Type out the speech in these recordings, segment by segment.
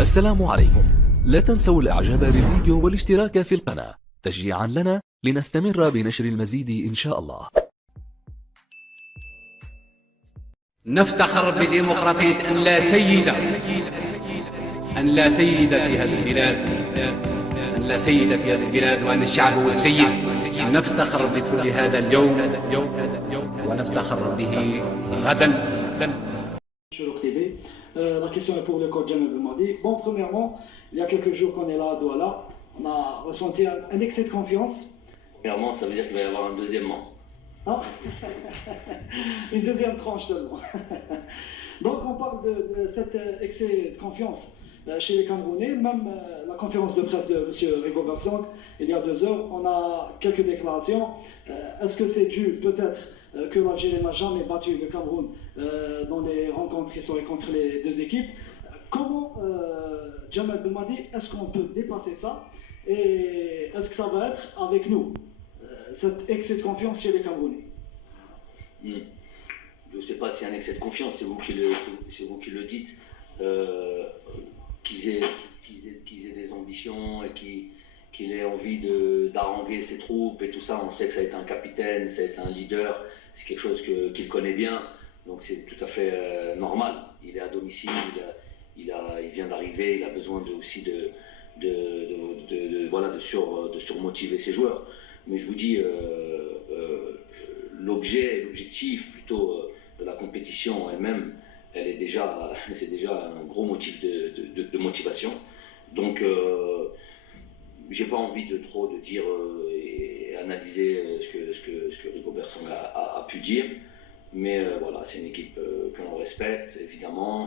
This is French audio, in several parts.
السلام عليكم. لا تنسوا الاعجاب بالفيديو والاشتراك في القناة تشجيعا لنا لنستمر بنشر المزيد ان شاء الله. نفتخر بديمقراطية أن لا سيدة في هذه البلاد، أن لا سيدة في هذه البلاد، وأن الشعب هو السيد. نفتخر بكل هذا اليوم ونفتخر به غدا. La question est pour le coach Jamel Belmadi. Bon, premièrement, il y a quelques jours qu'on est là à Douala, on a ressenti un excès de confiance. Premièrement, ça veut dire qu'il va y avoir un deuxièmement. Ah une deuxième tranche seulement. Donc on parle de cet excès de confiance chez les Camerounais. Même la conférence de presse de M. Rigobert Song, il y a 2 heures, on a quelques déclarations. Est-ce que c'est dû peut-être que l'Algérie n'a jamais battu le Cameroun dans les rencontres qui sont contre les 2 équipes? Comment, Jamel Belmadi, est-ce qu'on peut dépasser ça? Et est-ce que ça va être avec nous, cet excès de confiance chez les Camerounais? Je ne sais pas s'il y a un excès de confiance, c'est vous qui le dites. Qu'ils aient des ambitions et qu'il ait envie d'haranguer ses troupes et tout ça. On sait que ça a été un capitaine, ça a été un leader, c'est quelque chose qu'il connaît bien, donc c'est tout à fait normal. Il est à domicile, il vient d'arriver, il a besoin aussi de surmotiver ses joueurs. Mais je vous dis, l'objectif plutôt de la compétition elle-même, c'est déjà un gros motif de motivation. Donc, j'ai pas envie de dire et analyser ce que Rigobert Song a pu dire, mais voilà, c'est une équipe que l'on respecte évidemment.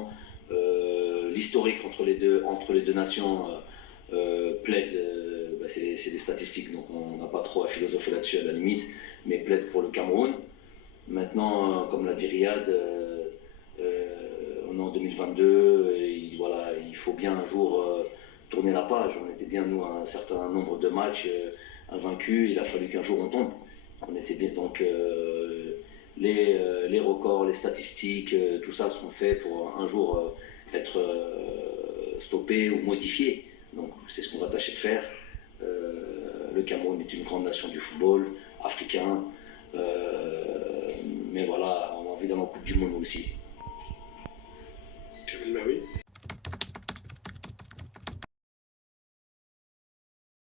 L'historique entre les deux nations plaide, c'est des statistiques, donc on n'a pas trop à philosopher là-dessus à la limite, mais plaide pour le Cameroun. Maintenant, comme l'a dit Riyad, on est en 2022, il faut bien un jour tourner la page. On était bien, nous, à un certain nombre de matchs invaincus, il a fallu qu'un jour on tombe. On était bien, donc les records, les statistiques, tout ça sont faits pour un jour être stoppés ou modifiés. Donc c'est ce qu'on va tâcher de faire. Le Cameroun est une grande nation du football africain, mais voilà, on a envie d'aller en Coupe du Monde aussi. Kevin Marie.